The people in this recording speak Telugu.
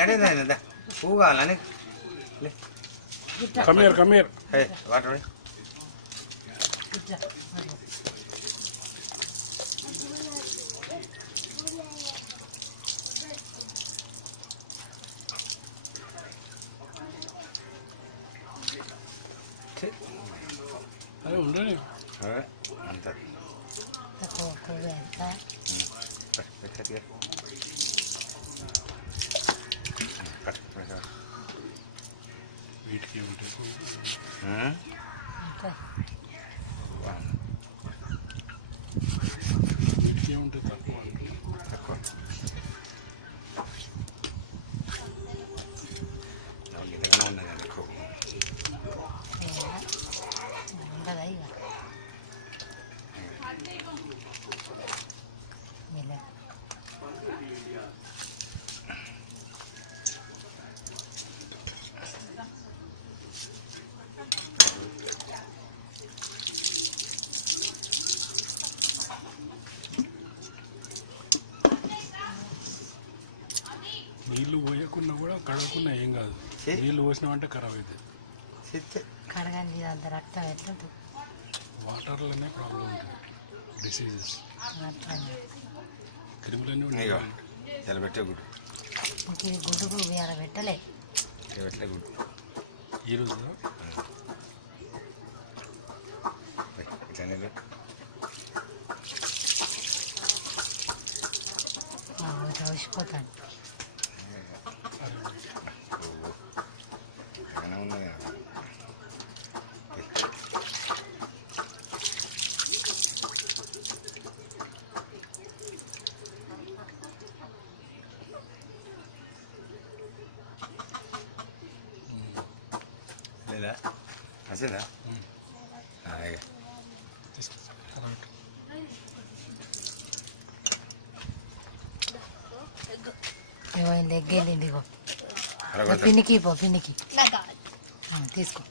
గడే పువ్వు కావాలని కమీర్ వాటర్ అదే ఉండని అంత వీటికి ఉంటాయి వీటికి ఉంటాయి తక్కువ తక్కువ ఇదిగానే ఉన్నదండి ఎక్కువ నీళ్ళు పోయకున్నా కూడా కడగకున్నా ఏం కాదు నీళ్ళు పోసినామంటే ఖరాబ్ అవుతుంది కడగండి అంత రక్తం ఎట్లుంటుంది వాటర్లోనే ప్రాబ్లం ఉంటుంది డిసీజెస్ క్రిములన్నీ నిలబెట్టే గుడ్డు గుడ్డుకు అలా పెట్టలే పెట్టలే గుడ్డు ఈరోజు ఇట్లా నిలబెట్టు వచ్చిపోతాను ఉన్నది లేదా అసేదా ఏమైంది ఎగ్గేళ్ళింది ఇగో పినికి పో పినికి తీసుకో